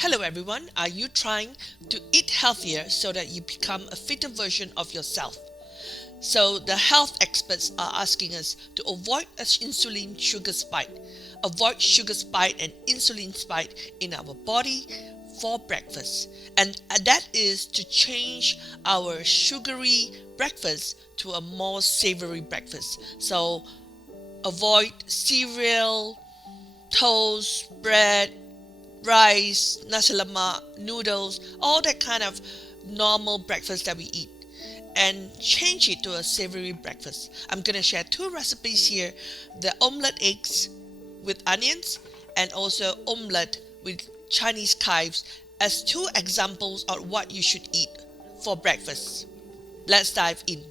Hello everyone, are you trying to eat healthier so that you become a fitter version of yourself? So the health experts are asking us to avoid a insulin sugar spike, avoid sugar spike and insulin spike in our body for breakfast. And that is to change our sugary breakfast to a more savory breakfast. So avoid cereal, toast, bread, rice, nasi lemak, noodles, all that kind of normal breakfast that we eat, and change it to a savory breakfast. I'm going to share two recipes here: the omelette eggs with onions and also omelette with Chinese chives as two examples of what you should eat for breakfast. Let's dive in.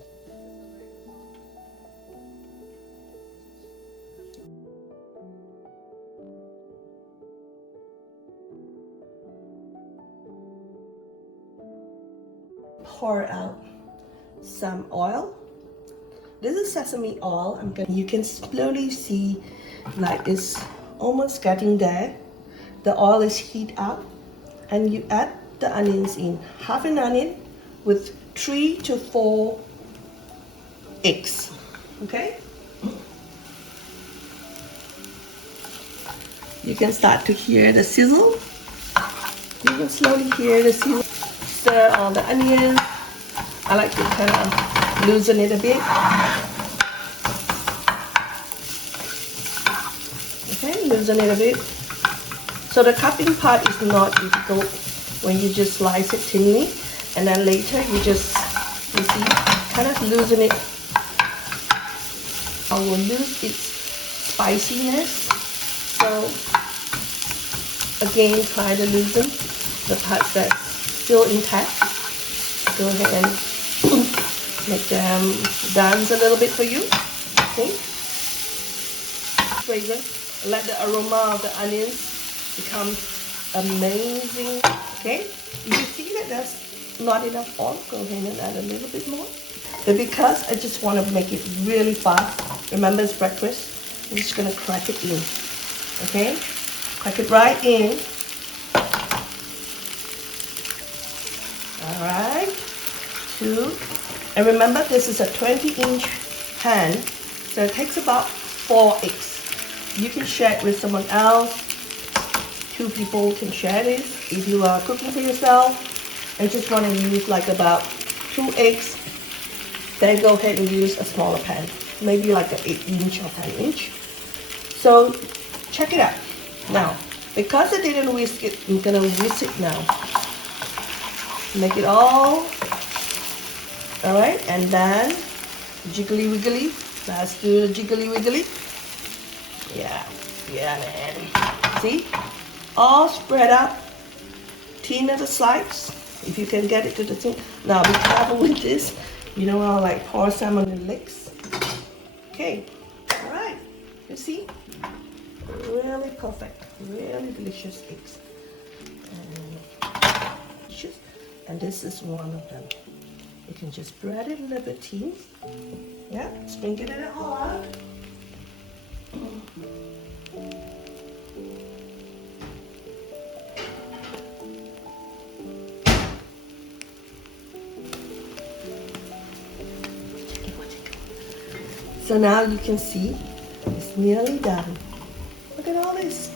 Pour out some oil. This is sesame oil. You can slowly see like it's almost getting there. The oil is heat up and you add the onions in. Half an onion with 3 to 4 eggs. Okay? You can start to hear the sizzle. You can slowly hear the sizzle. Stir all the onions. I like to kind of loosen it a bit. Okay, loosen it a bit. So the cutting part is not difficult when you just slice it thinly, and then later you see, kind of loosen it. I will lose its spiciness. So again, try to loosen the parts that's still intact. Go ahead and make them dance a little bit for you. Okay. Let the aroma of the onions become amazing. Okay. If you see that there's not enough oil, go ahead and add a little bit more. But because I just want to make it really fast, remember it's breakfast, I'm just going to crack it in. Okay. Crack it right in. Alright, 2, and remember this is a 20-inch pan, so it takes about 4 eggs. You can share it with someone else. 2 people can share this. If you are cooking for yourself and just want to use like about 2 eggs, then go ahead and use a smaller pan, maybe like an 8-inch or 10-inch. So check it out. Now, because I didn't whisk it, I'm going to whisk it now. Make it all right, and then jiggly wiggly. Let's do the jiggly wiggly. Yeah, man. See, all spread out, thin at the sides. If you can get it to the thin. Now be careful with this. You don't want to like pour some on the legs. Okay, all right. You see, really perfect, really delicious eggs. And this is one of them. You can just spread it a little bit thin. Yeah, sprinkle it all out. So now you can see it's nearly done. Look at all this.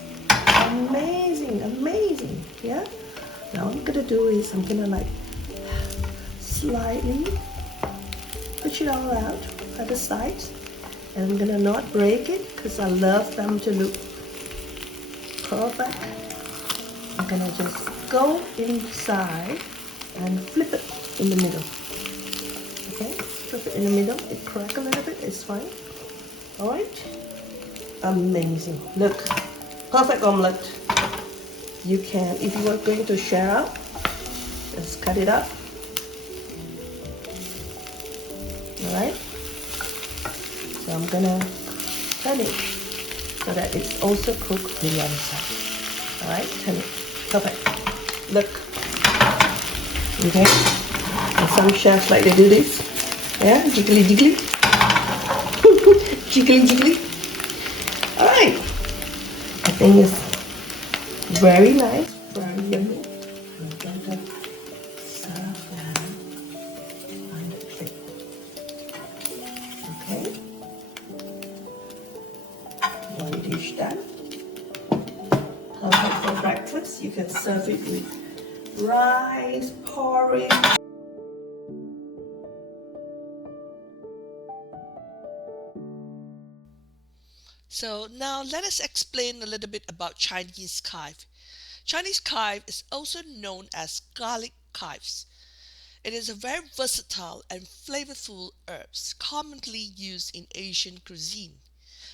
Amazing, amazing. Yeah? Now what I'm gonna do is I'm gonna like slightly push it all out at the sides, and I'm gonna not break it because I love them to look perfect. I'm gonna just go inside and flip it in the middle. Okay, flip it in the middle. It crack a little bit, it's fine. Alright, amazing. Look, perfect omelette. You can, if you are going to share out, just cut it up. Alright. So I'm gonna turn it so that it's also cooked on the other side. Alright, turn it. Perfect. Look. Okay. And some chefs like to do this. Yeah, jiggly jiggly. Jiggly jiggly. Alright. I think it's very nice, very yummy. We're going to serve them on the plate. Okay, one dish done. Perfect for breakfast. You can serve it with rice, porridge. So now let us explain a little bit about Chinese chive. Chinese chive is also known as garlic chives. It is a very versatile and flavorful herbs commonly used in Asian cuisine.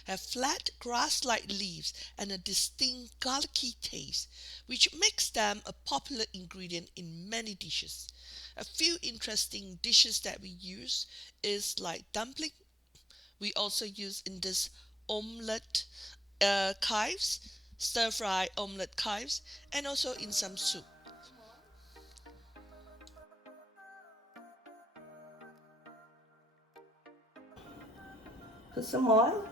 Have flat grass-like leaves and a distinct garlicky taste, which makes them a popular ingredient in many dishes. A few interesting dishes that we use is like dumpling. We also use in this omelette chives, stir-fry omelette chives, and also in some soup. Put some oil.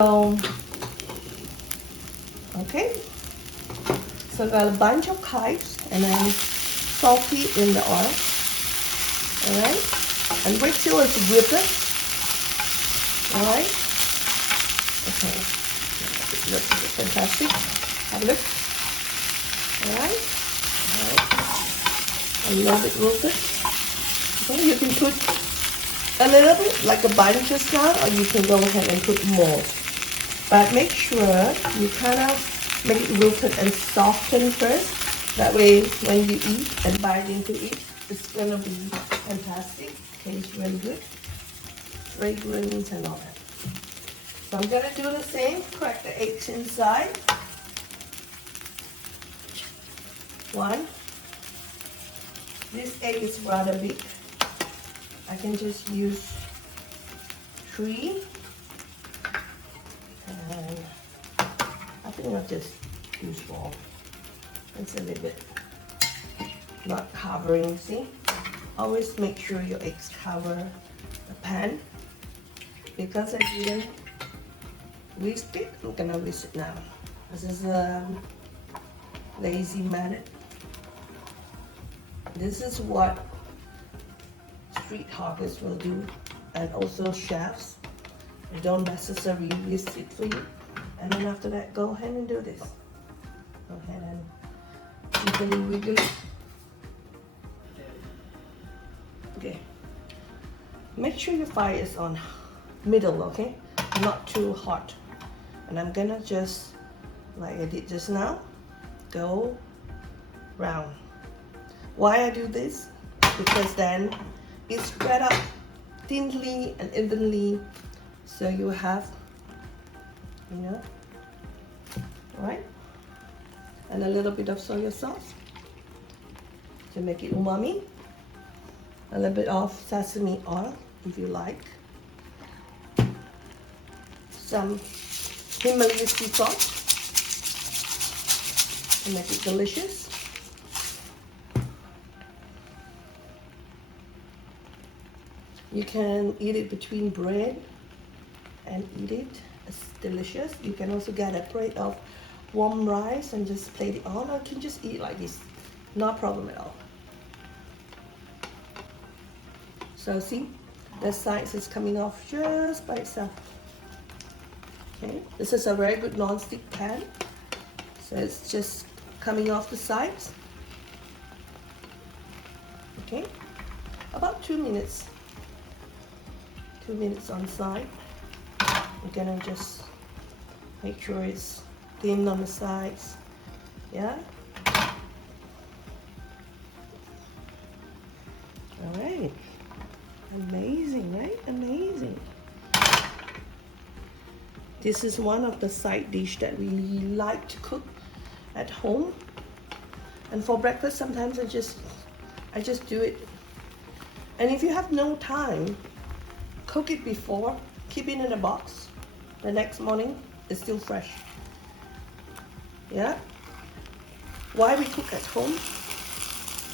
So, okay, so I got a bunch of chives and then salt it in the oil, alright? And wait till it's wilted, alright? Okay, it looks fantastic. Have a look, alright? A little bit wilted. Okay, you can put a little bit, like a bunch just now, or you can go ahead and put more. But make sure you kind of make it wilted and soften first. That way, when you eat and bite into it, it's gonna be fantastic. Tastes really good. Fragrance and all that. So I'm gonna do the same. Crack the eggs inside. One. This egg is rather big. I can just use 3. And I think I'll just use 4. It's a little bit not covering, see? Always make sure your eggs cover the pan. Because I didn't whisk it, I'm gonna whisk it now. This is a lazy method. This is what street hawkers will do, and also chefs. You don't necessarily whisk it for you. And then after that, go ahead and do this. Go ahead and wiggly wiggly. Okay. Make sure your fire is on middle, okay? Not too hot. And I'm gonna just, like I did just now, go round. Why I do this? Because then it's spread out thinly and evenly, so you have, you know, alright? And a little bit of soy sauce to make it umami. A little bit of sesame oil, if you like. Some Himalayan sea salt to make it delicious. You can eat it between bread and eat it. It's delicious. You can also get a plate of warm rice and just plate it on, or you can just eat like this. No problem at all. So see, the sides is coming off just by itself. Okay, this is a very good non-stick pan. So it's just coming off the sides. Okay, about 2 minutes. 2 minutes on side. We're gonna just make sure it's thin on the sides. Yeah. All right. Amazing, right? Amazing. This is one of the side dish that we like to cook at home. And for breakfast, sometimes I just do it. And if you have no time, cook it before, keep it in a box. The next morning, it's still fresh. Yeah? Why we cook at home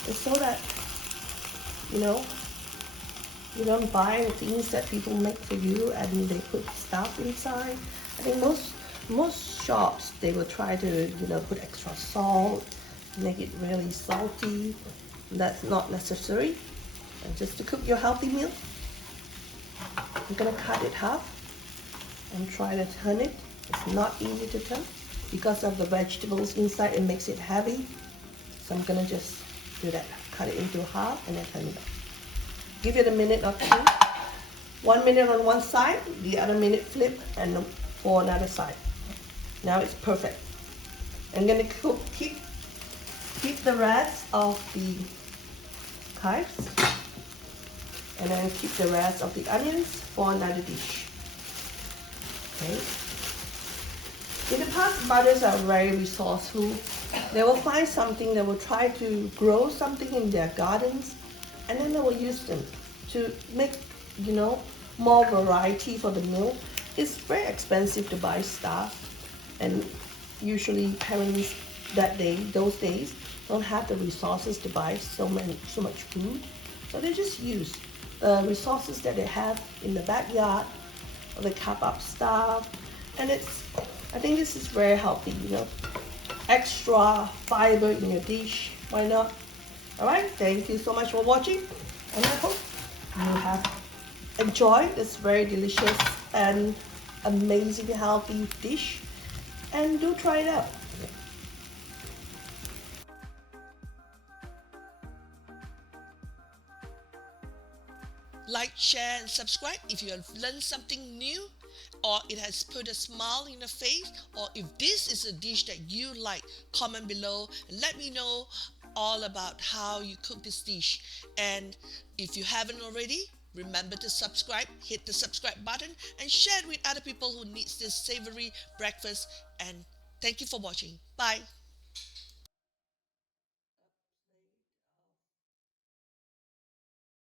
is so that, you know, you don't buy things that people make for you and they put stuff inside. I think most shops they will try to put extra salt, make it really salty. That's not necessary. And just to cook your healthy meal, I'm gonna cut it half and try to turn it. It's not easy to turn because of the vegetables inside. It makes it heavy. So I'm gonna just do that. Cut it into half and then turn it up. Give it a minute or two. 1 minute on one side, the other minute flip and for another side. Now it's perfect. I'm gonna keep the rest of the chives and then keep the rest of the onions for another dish. Okay. In the past, mothers are very resourceful. They will find something, they will try to grow something in their gardens, and then they will use them to make, more variety for the meal. It's very expensive to buy stuff, and usually parents those days, don't have the resources to buy so much food, so they just use the resources that they have in the backyard, or they cut up stuff, and I think this is very healthy, extra fiber in your dish. Why not? All right, thank you so much for watching, and I hope you have enjoyed this very delicious and amazing healthy dish, and do try it out. Like, share, and subscribe if you have learned something new, or it has put a smile in your face, or if this is a dish that you like. Comment below and let me know all about how you cook this dish. And if you haven't already, remember to subscribe, hit the subscribe button, and share it with other people who needs this savory breakfast. And thank you for watching. Bye.